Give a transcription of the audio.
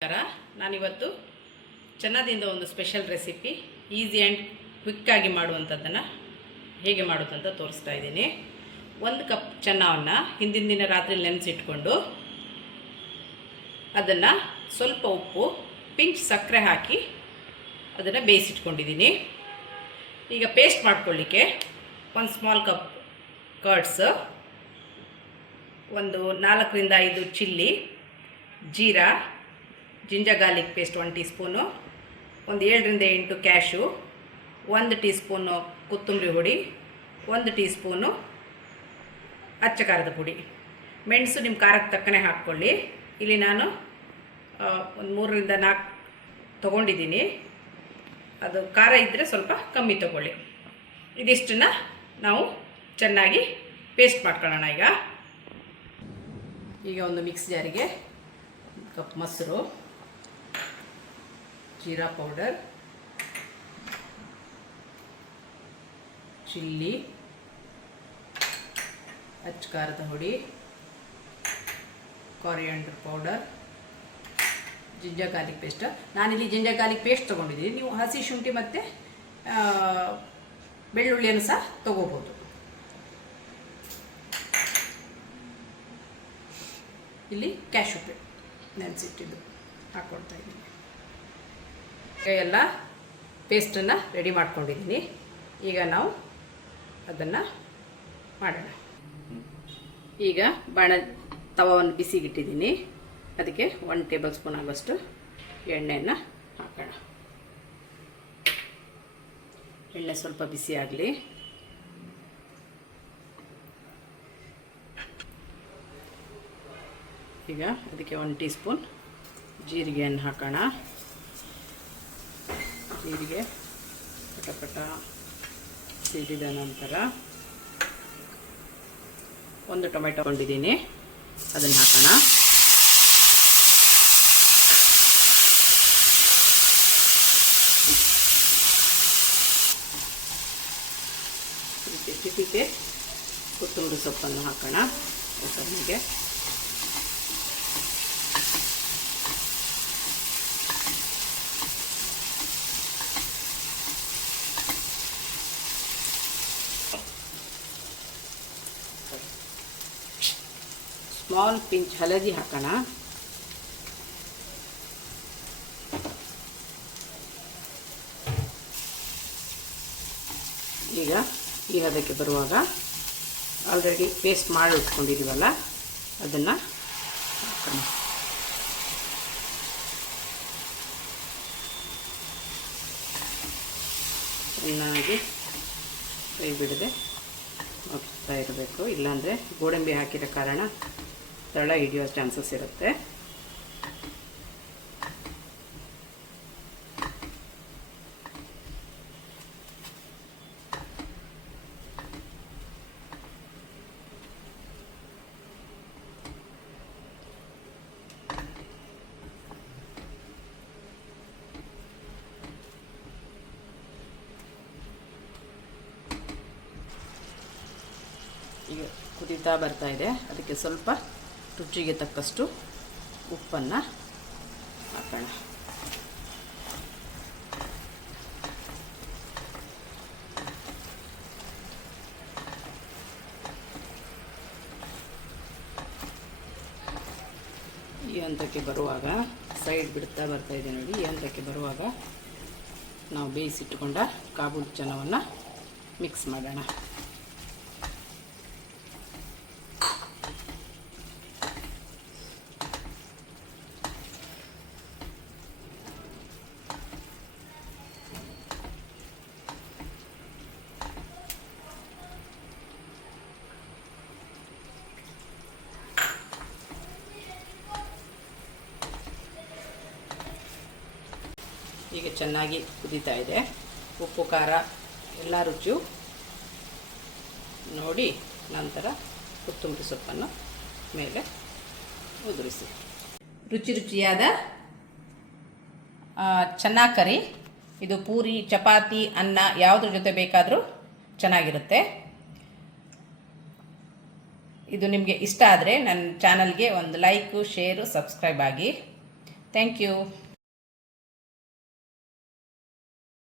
ನಮಸ್ಕಾರ. ನಾನಿವತ್ತು ಚೆನ್ನದಿಂದ ಒಂದು ಸ್ಪೆಷಲ್ ರೆಸಿಪಿ ಈಸಿ ಆ್ಯಂಡ್ ಕ್ವಿಕ್ಕಾಗಿ ಮಾಡುವಂಥದ್ದನ್ನು ಹೇಗೆ ಮಾಡೋದಂತ ತೋರಿಸ್ತಾ ಇದ್ದೀನಿ. 1 ಕಪ್ ಚೆನ್ನವನ್ನು ಹಿಂದಿನ ದಿನ ರಾತ್ರಿ ನೆನೆಸಿಟ್ಕೊಂಡು ಅದನ್ನು ಸ್ವಲ್ಪ ಉಪ್ಪು, ಪಿಂಚ್ ಸಕ್ಕರೆ ಹಾಕಿ ಅದನ್ನು ಬೇಯಿಸಿಟ್ಕೊಂಡಿದ್ದೀನಿ. ಈಗ ಪೇಸ್ಟ್ ಮಾಡ್ಕೊಳ್ಳಿಕ್ಕೆ 1 ಸ್ಮಾಲ್ ಕಪ್ ಕರ್ಡ್ಸ್, ಒಂದು 4 ರಿಂದ 5 chilli, jeera, ginger garlic paste 1 tea spoon, ಒಂದು 7 ರಿಂದ 8 ಕ್ಯಾಶು, 1 ಟೀ ಸ್ಪೂನು ಕೊತ್ತಂಬರಿ ಹುಡಿ, 1 ಟೀ ಸ್ಪೂನು ಅಚ್ಚ ಖಾರದ ಪುಡಿ. ಮೆಣಸು ನಿಮ್ಮ ಖಾರಕ್ಕೆ ತಕ್ಕನೆ ಹಾಕ್ಕೊಳ್ಳಿ. ಇಲ್ಲಿ ನಾನು ಒಂದು 3 ರಿಂದ 4 ತೊಗೊಂಡಿದ್ದೀನಿ. ಅದು ಖಾರ ಇದ್ದರೆ ಸ್ವಲ್ಪ ಕಮ್ಮಿ ತೊಗೊಳ್ಳಿ. ಇದಿಷ್ಟನ್ನು ನಾವು ಚೆನ್ನಾಗಿ ಪೇಸ್ಟ್ ಮಾಡ್ಕೊಳ್ಳೋಣ. ಈಗ ಒಂದು ಮಿಕ್ಸ್ ಜಾರಿಗೆ ಕಪ್ ಮೊಸರು, ಜೀರಾ ಪೌಡರ್, ಚಿಲ್ಲಿ, ಅಚ್ಚ ಖಾರದ ಹುಡಿ, coriander powder, ginger garlic paste. ನಾನಿಲ್ಲಿ ಜಿಂಜರ್ ಗಾರ್ಲಿಕ್ ಪೇಸ್ಟ್ ತೊಗೊಂಡಿದ್ದೀನಿ. ನೀವು ಹಸಿ ಶುಂಠಿ ಮತ್ತು ಬೆಳ್ಳುಳ್ಳಿಯನ್ನು ಸಹ ತೊಗೋಬೋದು. ಇಲ್ಲಿ ಕ್ಯಾಶು ನೆನೆಸಿಟ್ಟಿದ್ದು ಹಾಕ್ಕೊಳ್ತಾ ಇದ್ದೀನಿ. ಎಲ್ಲ ಪೇಸ್ಟನ್ನು ರೆಡಿ ಮಾಡ್ಕೊಂಡಿದ್ದೀನಿ. ಈಗ ನಾವು ಅದನ್ನು ಮಾಡೋಣ. ಈಗ ತವವನ್ನು ಬಿಸಿಗಿಟ್ಟಿದ್ದೀನಿ. ಅದಕ್ಕೆ 1 ಟೇಬಲ್ ಸ್ಪೂನ್ ಆಗೋಷ್ಟು ಎಣ್ಣೆಯನ್ನು ಹಾಕೋಣ. ಎಣ್ಣೆ ಸ್ವಲ್ಪ ಬಿಸಿ ಆಗಲಿ. ಈಗ ಅದಕ್ಕೆ 1 ಟೀ ಸ್ಪೂನ್ ಜೀರಿಗೆಯನ್ನು ಹಾಕೋಣ. ಜೀರಿಗೆ ಪಟ ಸಿಡಿದ ನಂತರ 1 ಟೊಮೆಟೊ ಕೊಂಡಿದ್ದೀನಿ, ಅದನ್ನು ಹಾಕೋಣ. ಚಿಟಿಕೆ ಕೊತ್ತಂಬರಿ ಸೊಪ್ಪನ್ನು ಹಾಕೋಣ. ಒಗ್ಗರಣೆಗೆ ಸ್ಮಾಲ್ ಪಿಂಚ್ ಹಳದಿ ಹಾಕೋಣ. ಈಗ ಈ ಹದಕ್ಕೆ ಬರುವಾಗ ಆಲ್ರೆಡಿ ಪೇಸ್ಟ್ ಮಾಡಿ ಇಟ್ಕೊಂಡಿದ್ದೀವಲ್ಲ ಅದನ್ನು ಹಾಕೋಣ. ಚೆನ್ನಾಗಿ ಕೈ ಬಿಡದೆ ನೋಡ್ತಾ ಇರಬೇಕು, ಇಲ್ಲಾಂದರೆ ಗೋಡಂಬಿ ಹಾಕಿರೋ ಕಾರಣ ತಳ ಹಿಡಿಯೋ ಚಾನ್ಸಸ್ ಇರುತ್ತೆ. ಈಗ ಕುದೀತಾ ಬರ್ತಾ ಇದೆ. ಅದಕ್ಕೆ ಸ್ವಲ್ಪ ರುಚಿಗೆ ತಕ್ಕಷ್ಟು ಉಪ್ಪನ್ನು ಹಾಕೋಣ. ಈ ಹಂತಕ್ಕೆ ಬರುವಾಗ ಸೈಡ್ ಬಿಡ್ತಾ ಬರ್ತಾ ಇದೆ ನೋಡಿ. ಈ ಹಂತಕ್ಕೆ ಬರುವಾಗ ನಾವು ಬೇಯಿಸಿಟ್ಟುಕೊಂಡ ಕಾಬೂಲ್ ಚೆನ್ನವನ್ನು ಮಿಕ್ಸ್ ಮಾಡೋಣ. ಈಗ ಚೆನ್ನಾಗಿ ಕುದೀತಾ ಇದೆ. ಉಪ್ಪು ಖಾರ ಎಲ್ಲ ರುಚಿಯು ನೋಡಿ ನಂತರ ಕೊತ್ತಂಬರಿ ಸೊಪ್ಪನ್ನು ಮೇಲೆ ಉದುರಿಸಿ. ರುಚಿಯಾದ ಚೆನ್ನ ಕರಿ. ಇದು ಪೂರಿ, ಚಪಾತಿ, ಅನ್ನ ಯಾವುದ್ರ ಜೊತೆ ಬೇಕಾದರೂ ಚೆನ್ನಾಗಿರುತ್ತೆ. ಇದು ನಿಮಗೆ ಇಷ್ಟ ಆದರೆ ನನ್ನ ಚಾನಲ್ಗೆ ಒಂದು ಲೈಕು, ಶೇರು, ಸಬ್ಸ್ಕ್ರೈಬ್ ಆಗಿ. Thank you.